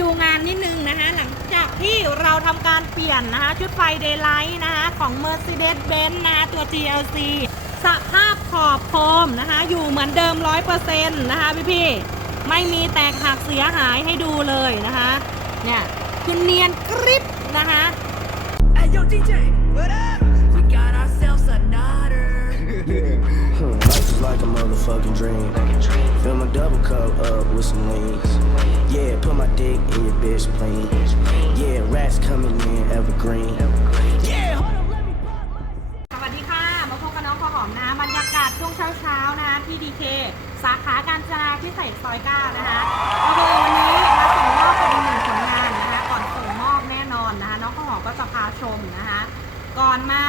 ดูงานนิดนึงนะคะ หลังจากที่เราทำการเปลี่ยนนะคะ ชุดไฟเดย์ไลท์นะคะ ของ Mercedes-Benz นะคะตัว GLC สภาพขอบโคมนะคะ อยู่เหมือนเดิม 100%นะคะพี่พี่ๆไม่มีแตกหักเสียหายให้ดูเลยนะคะ เนี่ยคือเนียนกริบนะคะ Hey yo, DJ, what up? We got ourselves a nutter. Hmm, Life is like a motherfucking dream. Fill my double cup up with some leans. Yeah, put my dick in your bitch clean. Yeah, rats coming in evergreen. Yeah, hold up, let me pop my สวัสดีค่ะ มาพบกับน้องข้าวหอมนะบรรยากาศช่วงเช้าๆนะที่ดีเคสาขาการจนาพิเศษซอยเก้านะคะก็คือวันนี้มาส่งมอบเป็นอีกหนึ่งผลงานนะคะก่อนส่งมอบแน่นอนนะคะน้องข้าวหอมก็จะพาชมนะคะก่อนมา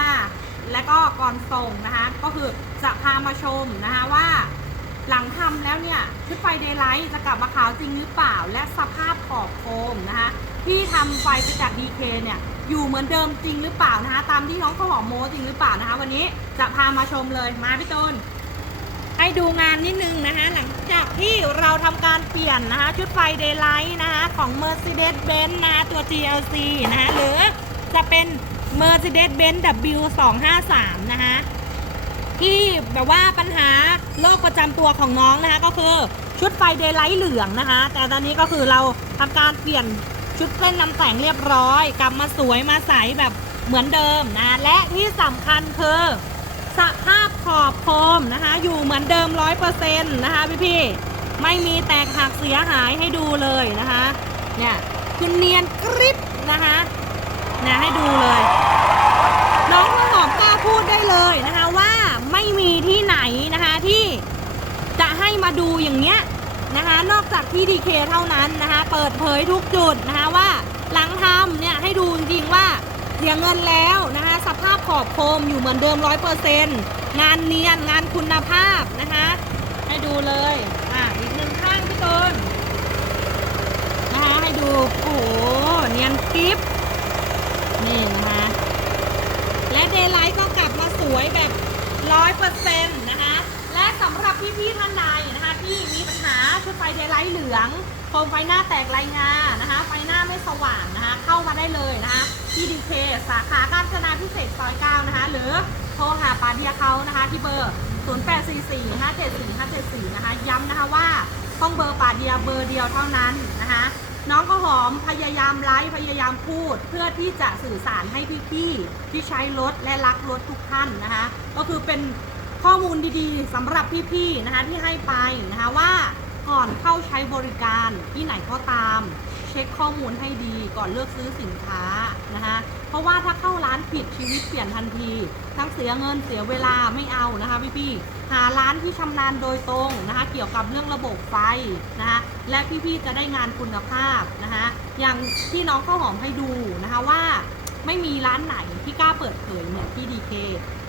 และก็ก่อนส่งนะคะก็คือจะพามาชมนะคะว่า หลังทำแล้วเนี่ย ชุดไฟเดย์ไลท์จะกลับมาขาวจริงหรือเปล่า และสภาพขอบโคมนะคะที่ทำไฟไปจาก DK เคเนี่ยอยู่เหมือนเดิมจริงหรือเปล่านะคะตามที่น้องเขาหอมโมจริงหรือเปล่านะคะ วันนี้จะพามาชมเลยมาพี่ตูนให้ดูงานนิดนึงนะคะหลังจากที่เราทำการเปลี่ยนนะคะชุดไฟเดย์ไลท์นะคะของ Mercedes-Benz นะคะตัว GLC นะคะหรือจะเป็น Mercedes-Benz W253 นะคะ แบบว่าปัญหาโรคประจำตัวของน้องนะคะ ก็คือชุดไฟเดย์ไลท์เหลืองนะคะ แต่ตอนนี้ก็คือเราทำการเปลี่ยนชุดเส้นนำแต่งเรียบร้อย กลับมาสวยมาใสแบบเหมือนเดิมนะและที่สำคัญคือสภาพขอบโคมนะคะ อยู่เหมือนเดิมร้อยเปอร์เซ็นต์นะคะพี่พี่ๆไม่มีแตกหักเสียหายให้ดูเลยนะคะเนี่ยคือเนียนกริบนะคะเนี่ยให้ดูเลย น้องข้าวหอมกล้าพูดได้เลยนะคะว่าไม่มีที่ไหนนะคะที่จะให้ มาดูอย่างเงี้ยนะคะ นอกจากที่ดีเคเท่านั้นนะคะ เปิดเผยทุกจุดนะคะว่าหลังทำเนี่ยให้ดูจริงว่าเสียเงินแล้วนะคะ สภาพขอบโคมอยู่เหมือนเดิมร้อยเปอร์เซ็นต์งานเนียนงานคุณภาพนะคะ ให้ดูเลยอะอีกหนึ่งข้างพี่ตูนนะคะให้ดูโอ้โหเนียนกริฟนี่นะคะและเดย์ไลท์ก็กลับมาสวยแบบร้อยเปอร์เซ็นต์นะคะ สำหรับพี่ๆท่านใดนะคะที่มีปัญหาชุดไฟเดย์ไลท์เหลืองโคมไฟหน้าแตกลายงานะคะ ไฟหน้าไม่สว่างนะคะ เข้ามาได้เลยนะคะที่ดีเคสาขาการจนาพิเศษซอยเก้านะคะ หรือโทรหาปาเดียเขานะคะ ที่เบอร์ 0844 574 574 นะคะ ย้ำนะคะว่าต้องเบอร์ปาเดียเบอร์เดียวเท่านั้นนะคะ น้องข้าวหอมพยายามไลฟ์พยายามพูด เพื่อที่จะสื่อสารให้พี่ๆที่ใช้รถและรักรถทุกท่านนะคะ ก็คือเป็น ข้อมูลดีๆสำหรับพี่ๆนะคะที่ให้ไปนะคะว่าก่อนเข้าใช้บริการที่ไหนก็ตาม เช็คข้อมูลให้ดีก่อนเลือกซื้อสินค้านะคะเพราะว่าถ้าเข้าร้านผิดชีวิตเปลี่ยนทันที ทั้งเสียเงินเสียเวลาไม่เอานะคะพี่ๆหาร้านที่ชำนาญโดยตรงนะคะเกี่ยวกับเรื่องระบบไฟนะคะและพี่ๆจะได้งานคุณภาพนะคะอย่างที่น้องข้าวหอมให้ดูนะคะว่าไม่มีร้านไหนที่กล้าเปิดเผยเหมือนที่ดีเค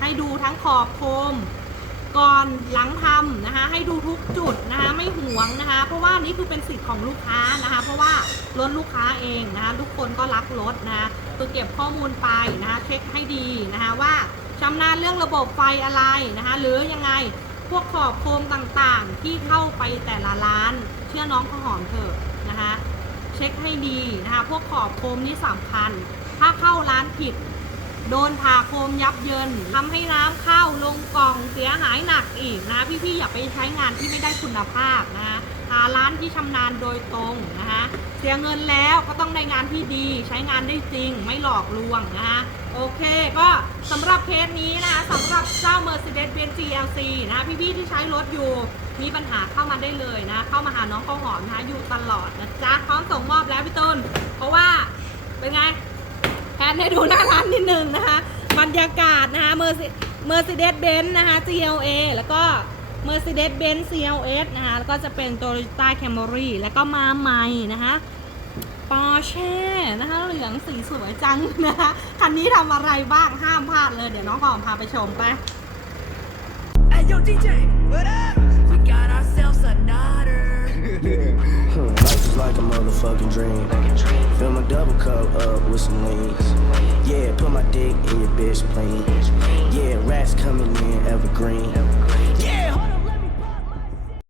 ให้ดูทั้งขอบโคม อนหลังทำนะคะ ให้ดูทุกจุดนะคะไม่ห่วงนะคะ เพราะว่านี่คือเป็นสิทธิ์ของลูกค้านะคะ เพราะว่ารถลูกค้าเองนะคะทุกคนก็รักรถนะคะคือเก็บข้อมูลไปนะคะเช็คให้ดีนะคะว่าชำนาญเรื่องระบบไฟอะไรนะคะ หรือยังไงพวกขอบโคมต่างๆ ที่เข้าไปแต่ละร้าน เชื่อน้องข้าวหอมเถอะนะคะ เช็คให้ดีนะคะ พวกขอบโคมนี่สำคัญ ถ้าเข้าร้านผิด โดนผ่าโคมยับเยินทำให้น้ำเข้าลงกล่องเสียหายหนักอีกนะพี่ๆอย่าไปใช้งานที่ไม่ได้คุณภาพนะคะหาร้านที่ชำนาญโดยตรงนะคะเสียเงินแล้วก็ต้องได้งานที่ดีใช้งานได้จริงไม่หลอกลวงนะคะโอเคก็สำหรับเคสนี้นะคะสำหรับเจ้า Mercedes-Benz GLC นะคะพี่ๆที่ใช้รถอยู่มีปัญหาเข้ามาได้เลยนะ เข้ามาหาน้องข้าวหอมนะคะอยู่ตลอดนะจ๊ะพร้อมส่งมอบแล้วพี่ต้นเพราะว่าเป็นไง แพนให้ดูหน้าร้านนิดนึงนะคะ บรรยากาศนะคะเมอร์เมอร์ซิเดสเบนซ์นะคะ GLA แล้วก็ Mercedes-Benz CLS นะคะ แล้วก็จะเป็น Toyota Camry แล้วก็มาใหม่นะคะ Porsche นะคะ เหลืองสีสวยจังนะคะ คันนี้ทำอะไรบ้างห้ามพลาดเลย เดี๋ยวน้องหอมพาไปชมไป Hey yo, DJ, what up? We got ourselves a nutter. Hmm, Life is like a motherfucking dream. Fill my double cup up with some leans. Yeah, put my dick in your bitch clean. Yeah, rats coming in evergreen.